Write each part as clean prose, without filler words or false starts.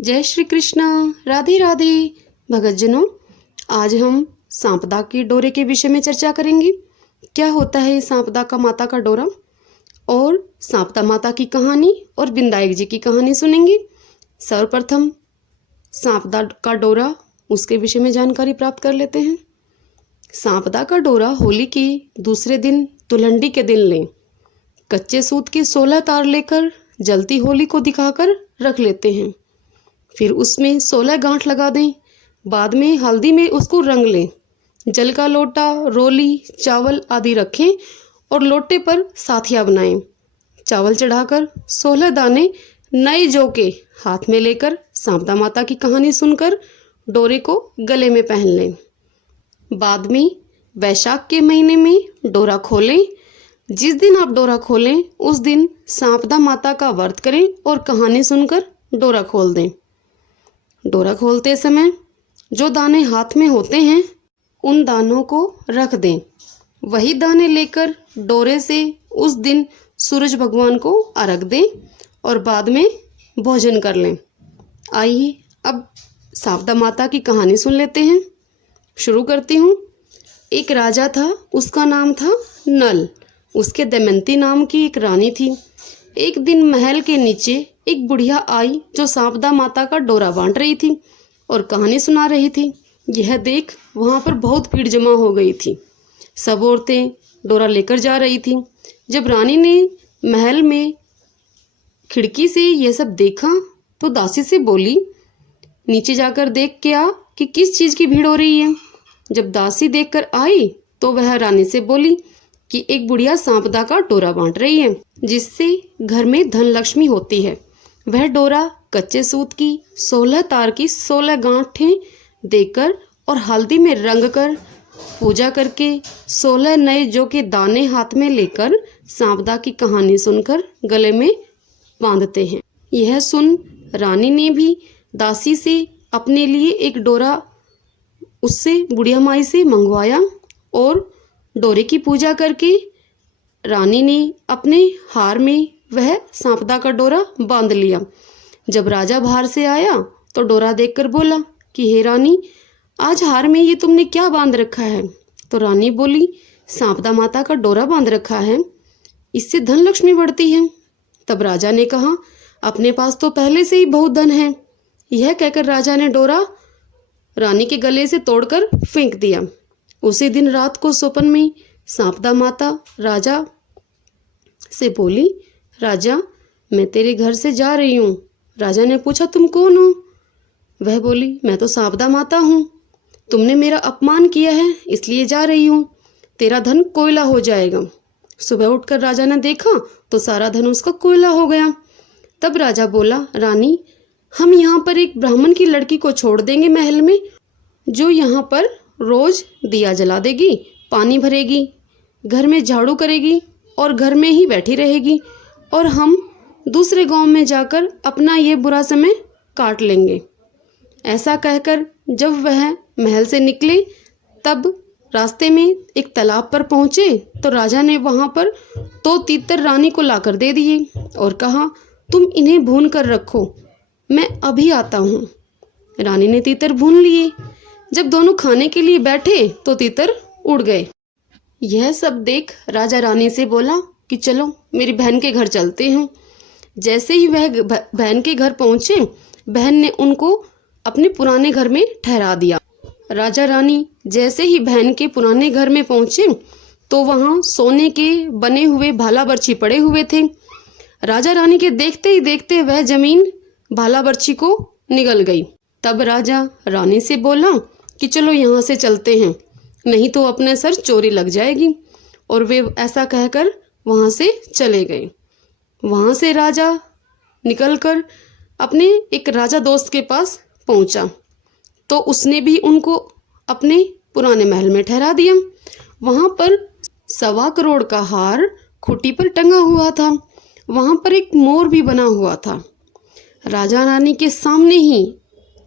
जय श्री कृष्णा। राधे राधे। भगतजनों, आज हम सांपदा के डोरे के विषय में चर्चा करेंगे। क्या होता है सांपदा का माता का डोरा, और सांपदा माता की कहानी और बिंदायक जी की कहानी सुनेंगे। सर्वप्रथम सांपदा का डोरा, उसके विषय में जानकारी प्राप्त कर लेते हैं। सांपदा का डोरा होली के दूसरे दिन दुल्हंडी के दिन लें। कच्चे सूत के 16 तार लेकर जलती होली को दिखाकर रख लेते हैं। फिर उसमें 16 गांठ लगा दें। बाद में हल्दी में उसको रंग लें। जल का लोटा, रोली, चावल आदि रखें और लोटे पर साथिया बनाएं। चावल चढ़ाकर 16 दाने नए जौ के हाथ में लेकर सांपदा माता की कहानी सुनकर डोरे को गले में पहन लें। बाद में वैशाख के महीने में डोरा खोलें। जिस दिन आप डोरा खोलें उस दिन सांपदा माता का व्रत करें और कहानी सुनकर डोरा खोल दें। डोरा खोलते समय जो दाने हाथ में होते हैं उन दानों को रख दें। वही दाने लेकर डोरे से उस दिन सूरज भगवान को अर्घ दें और बाद में भोजन कर लें। आइए अब सांपदा माता की कहानी सुन लेते हैं। शुरू करती हूँ। एक राजा था, उसका नाम था नल। उसके दमयंती नाम की एक रानी थी। एक दिन महल के नीचे एक बुढ़िया आई जो सांपदा माता का डोरा बांट रही थी और कहानी सुना रही थी। यह देख वहाँ पर बहुत भीड़ जमा हो गई थी। सब औरतें डोरा लेकर जा रही थी। जब रानी ने महल में खिड़की से यह सब देखा तो दासी से बोली, नीचे जाकर देख के आ कि किस चीज़ की भीड़ हो रही है। जब दासी देखकर आई तो वह रानी से बोली कि एक बुढ़िया सांपदा का डोरा बांट रही है जिससे घर में धन लक्ष्मी होती है। वह डोरा कच्चे सूत की 16 तार की 16 गांठें देकर और हल्दी में रंग कर पूजा करके 16 नए जौ के दाने हाथ में लेकर सांपदा की कहानी सुनकर गले में बांधते हैं। यह सुन रानी ने भी दासी से अपने लिए एक डोरा उससे बुढ़िया माई से मंगवाया और डोरे की पूजा करके रानी ने अपने हार में वह सांपदा का डोरा बांध लिया। जब राजा बाहर से आया तो डोरा देखकर बोला कि हे रानी, आज हार में ये तुमने क्या बांध रखा है। तो रानी बोली, सांपदा माता का डोरा बांध रखा है, इससे धन लक्ष्मी बढ़ती है। तब राजा ने कहा, अपने पास तो पहले से ही बहुत धन है। यह कहकर राजा ने डोरा रानी के गले से तोड़कर फेंक दिया। उसी दिन रात को स्वप्न में सांपदा माता राजा से बोली, राजा, मैं तेरे घर से जा रही हूँ। राजा ने पूछा, तुम कौन हो? वह बोली, मैं तो सांपदा माता हूँ। तुमने मेरा अपमान किया है इसलिए जा रही हूँ। तेरा धन कोयला हो जाएगा। सुबह उठकर राजा ने देखा तो सारा धन उसका कोयला हो गया। तब राजा बोला, रानी, हम यहाँ पर एक ब्राह्मण की लड़की को छोड़ देंगे महल में, जो यहाँ पर रोज दिया जला देगी, पानी भरेगी, घर में झाड़ू करेगी और घर में ही बैठी रहेगी, और हम दूसरे गांव में जाकर अपना ये बुरा समय काट लेंगे। ऐसा कहकर जब वह महल से निकले तब रास्ते में एक तालाब पर पहुंचे तो राजा ने वहां पर 2 तीतर रानी को लाकर दे दिए और कहा, तुम इन्हें भून कर रखो, मैं अभी आता हूँ। रानी ने तीतर भून लिए। जब दोनों खाने के लिए बैठे तो तीतर उड़ गए। यह सब देख राजा रानी से बोला कि चलो मेरी बहन के घर चलते हैं। जैसे ही वह बहन के घर पहुंचे, बहन ने उनको अपने पुराने घर में ठहरा दिया। राजा रानी जैसे ही बहन के पुराने घर में पहुंचे तो वहां सोने के बने हुए भाला बर्छी पड़े हुए थे। राजा रानी के देखते ही देखते वह जमीन भाला बर्छी को निगल गई। तब राजा रानी से बोला कि चलो यहाँ से चलते हैं, नहीं तो अपने सर चोरी लग जाएगी। और वे ऐसा कहकर वहाँ से चले गए। वहाँ से राजा निकलकर अपने एक राजा दोस्त के पास पहुँचा तो उसने भी उनको अपने पुराने महल में ठहरा दिया। वहाँ पर 1.25 करोड़ का हार खूंटी पर टंगा हुआ था। वहाँ पर एक मोर भी बना हुआ था। राजा रानी के सामने ही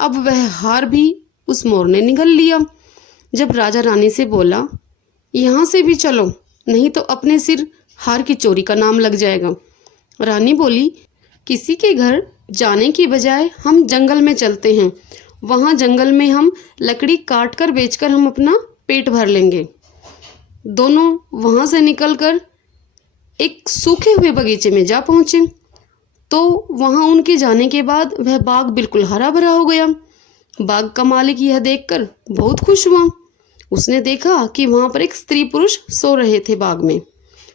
अब वह हार भी उस मोर ने निगल लिया। जब राजा रानी से बोला, यहाँ से भी चलो, नहीं तो अपने सिर हार की चोरी का नाम लग जाएगा। रानी बोली, किसी के घर जाने की बजाय हम जंगल में चलते हैं। वहाँ जंगल में हम लकड़ी काट कर बेचकर हम अपना पेट भर लेंगे। दोनों वहाँ से निकलकर एक सूखे हुए बगीचे में जा पहुँचे। तो वहाँ उनके जाने के बाद वह बाग बिल्कुल हरा भरा हो गया। बाग का मालिक यह देखकर बहुत खुश हुआ। उसने देखा कि वहाँ पर एक स्त्री पुरुष सो रहे थे बाग में।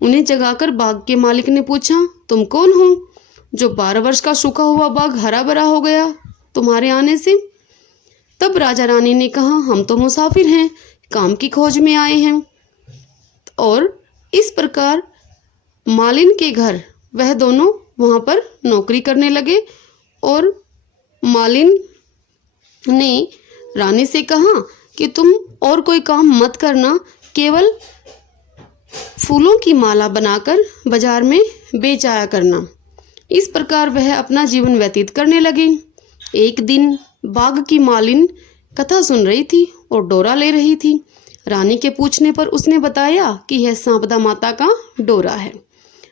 उन्हें जगाकर बाग के मालिक ने पूछा, तुम कौन हो जो 12 वर्ष का सूखा हुआ बाग हरा भरा हो गया तुम्हारे आने से? तब राजा रानी ने कहा, हम तो मुसाफिर हैं, काम की खोज में आए हैं। और इस प्रकार मालिन के घर वह दोनों वहाँ पर नौकरी करने लगे। और मालिन ने रानी से कहा कि तुम और कोई काम मत करना, केवल फूलों की माला बनाकर बाजार में बेच आया करना। इस प्रकार वह अपना जीवन व्यतीत करने लगे। एक दिन बाग की मालिन कथा सुन रही थी और डोरा ले रही थी। रानी के पूछने पर उसने बताया कि यह सांपदा माता का डोरा है।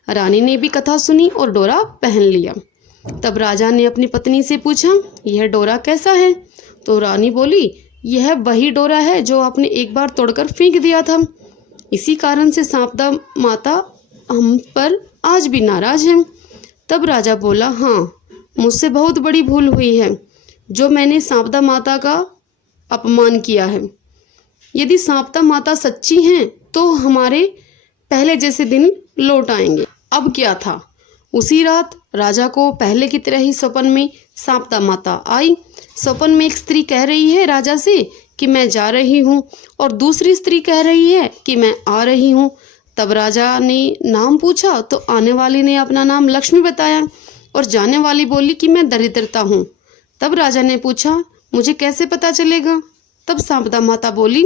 रानी ने भी कथा सुनी और डोरा पहन लिया। तब राजा ने अपनी पत्नी से पूछा, यह डोरा कैसा है? तो रानी बोली, यह वही डोरा है जो आपने एक बार तोड़कर फेंक दिया था। इसी कारण से सांपदा माता हम पर आज भी नाराज है। तब राजा बोला, हाँ, मुझसे बहुत बड़ी भूल हुई है जो मैंने सांपदा माता का अपमान किया है। यदि सांपदा माता सच्ची हैं तो हमारे पहले जैसे दिन लौट आएंगे। अब क्या था, उसी रात राजा को पहले की तरह ही सपन में सांपदा माता आई। सपन में एक स्त्री कह रही है राजा से कि मैं जा रही हूँ, और दूसरी स्त्री कह रही है कि मैं आ रही हूँ। तब राजा ने नाम पूछा तो आने वाली ने अपना नाम लक्ष्मी बताया और जाने वाली बोली कि मैं दरिद्रता हूँ। तब राजा ने पूछा, मुझे कैसे पता चलेगा? तब सांपदा माता बोली,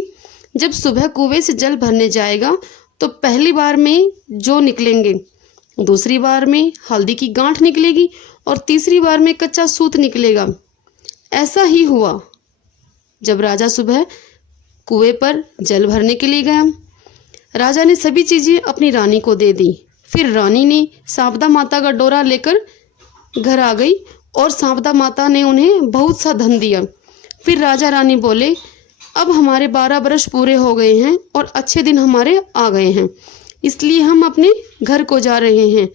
जब सुबह कुएं से जल भरने जाएगा तो पहली बार में जो निकलेंगे, दूसरी बार में हल्दी की गांठ निकलेगी और तीसरी बार में कच्चा सूत निकलेगा। ऐसा ही हुआ। जब राजा सुबह कुएं पर जल भरने के लिए गया, राजा ने सभी चीज़ें अपनी रानी को दे दी। फिर रानी ने सांपदा माता का डोरा लेकर घर आ गई और सांपदा माता ने उन्हें बहुत सा धन दिया। फिर राजा रानी बोले, अब हमारे 12 वर्ष पूरे हो गए हैं और अच्छे दिन हमारे आ गए हैं, इसलिए हम अपने घर को जा रहे हैं।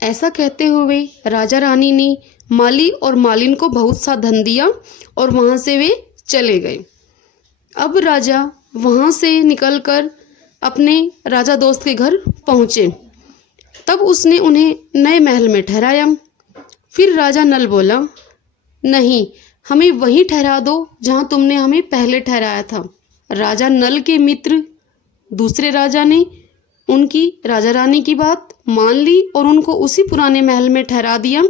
ऐसा कहते हुए राजा रानी ने माली और मालिन को बहुत सा धन दिया और वहाँ से वे चले गए। अब राजा वहाँ से निकलकर अपने राजा दोस्त के घर पहुँचे। तब उसने उन्हें नए महल में ठहराया। फिर राजा नल बोला, नहीं, हमें वहीं ठहरा दो जहाँ तुमने हमें पहले ठहराया था। राजा नल के मित्र दूसरे राजा ने उनकी राजा रानी की बात मान ली और उनको उसी पुराने महल में ठहरा दिया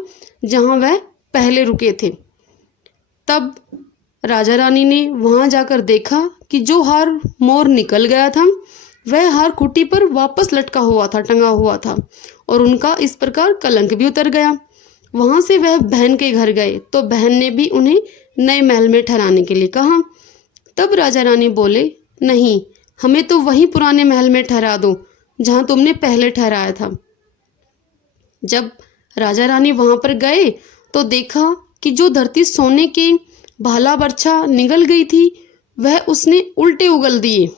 जहाँ वह पहले रुके थे। तब राजा रानी ने वहाँ जाकर देखा कि जो हार मोर निकल गया था वह हार खूंटी पर वापस लटका हुआ था, टंगा हुआ था, और उनका इस प्रकार कलंक भी उतर गया। वहाँ से वह बहन के घर गए तो बहन ने भी उन्हें नए महल में ठहराने के लिए कहा। तब राजा रानी बोले, नहीं, हमें तो वहीं पुराने महल में ठहरा दो जहाँ तुमने पहले ठहराया था। जब राजा रानी वहाँ पर गए तो देखा कि जो धरती सोने के भाला बर्छा निगल गई थी वह उसने उल्टे उगल दिए।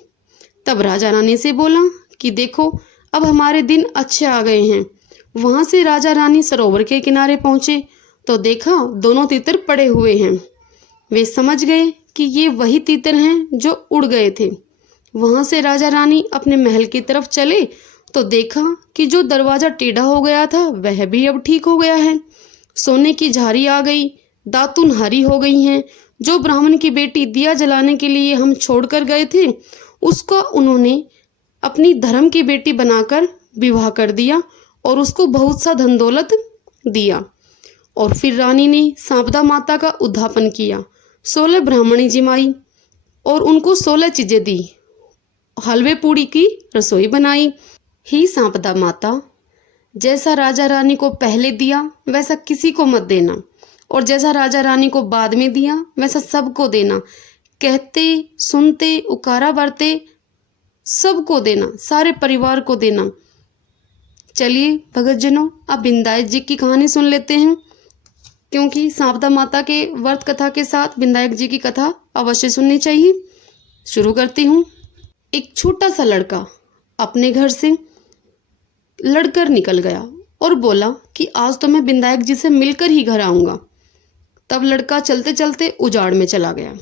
तब राजा रानी से बोला कि देखो, अब हमारे दिन अच्छे आ गए हैं। वहाँ से राजा रानी सरोवर के किनारे पहुँचे तो देखा दोनों तीतर पड़े हुए हैं। वे समझ गए कि ये वही तीतर हैं जो उड़ गए थे। वहाँ से राजा रानी अपने महल की तरफ चले तो देखा कि जो दरवाज़ा टेढ़ा हो गया था वह भी अब ठीक हो गया है। सोने की झारी आ गई, दातुन हरी हो गई हैं। जो ब्राह्मण की बेटी दिया जलाने के लिए हम छोड़कर गए थे उसको उन्होंने अपनी धर्म की बेटी बनाकर विवाह कर दिया और उसको बहुत सा धन दौलत दिया। और फिर रानी ने सांपदा माता का उद्धापन किया। 16 ब्राह्मणी जिमाई और उनको 16 चीज़ें दी। हलवे पूड़ी की रसोई बनाई। ही सांपदा माता, जैसा राजा रानी को पहले दिया वैसा किसी को मत देना, और जैसा राजा रानी को बाद में दिया वैसा सबको देना। कहते सुनते उकारा बरते सबको देना, सारे परिवार को देना। चलिए भगतजनों, अब बिंदास जी की कहानी सुन लेते हैं। क्योंकि सांपदा माता के व्रत कथा के साथ विनायक जी की कथा अवश्य सुननी चाहिए। शुरू करती हूँ। एक छोटा सा लड़का अपने घर से लड़कर निकल गया और बोला कि आज तो मैं विनायक जी से मिलकर ही घर आऊँगा। तब लड़का चलते चलते उजाड़ में चला गया।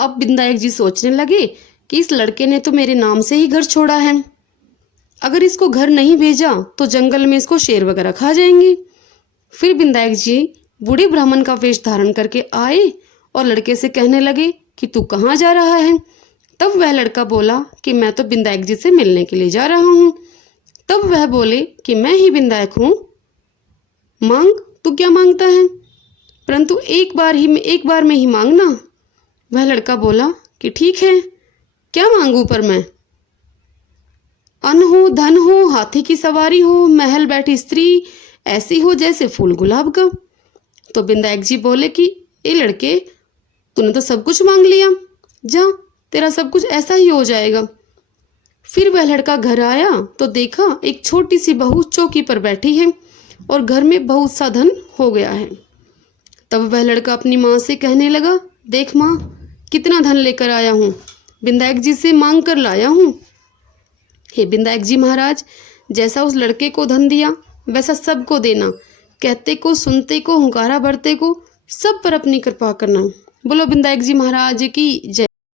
अब विनायक जी सोचने लगे कि इस लड़के ने तो मेरे नाम से ही घर छोड़ा है, अगर इसको घर नहीं भेजा तो जंगल में इसको शेर वगैरह खा जाएंगे। फिर विनायक जी बूढ़े ब्राह्मण का वेश धारण करके आए और लड़के से कहने लगे कि तू कहाँ जा रहा है। तब वह लड़का बोला कि मैं तो विनायक जी से मिलने के लिए जा रहा हूँ। तब वह बोले कि मैं ही विनायक हूँ, मांग, तू क्या मांगता है, परंतु एक बार में ही मांगना। वह लड़का बोला कि ठीक है, क्या मांगू पर मैं, अन्न हो, धन हो, हाथी की सवारी हो, महल बैठी स्त्री ऐसी हो जैसे फूल गुलाब का। तो विनायक जी बोले कि ए लड़के, तूने तो सब कुछ मांग लिया, जा तेरा सब कुछ ऐसा ही हो जाएगा। फिर वह लड़का घर आया तो देखा एक छोटी सी बहू चौकी पर बैठी है और घर में बहुत सा धन हो गया है। तब वह लड़का अपनी माँ से कहने लगा, देख माँ, कितना धन लेकर आया हूँ, विनायक जी से मांग कर लाया हूँ। हे विनायक जी महाराज, जैसा उस लड़के को धन दिया वैसा सबको देना, कहते को, सुनते को, हुंकारा भरते को, सब पर अपनी कृपा करना। बोलो विनायक जी महाराज की जय।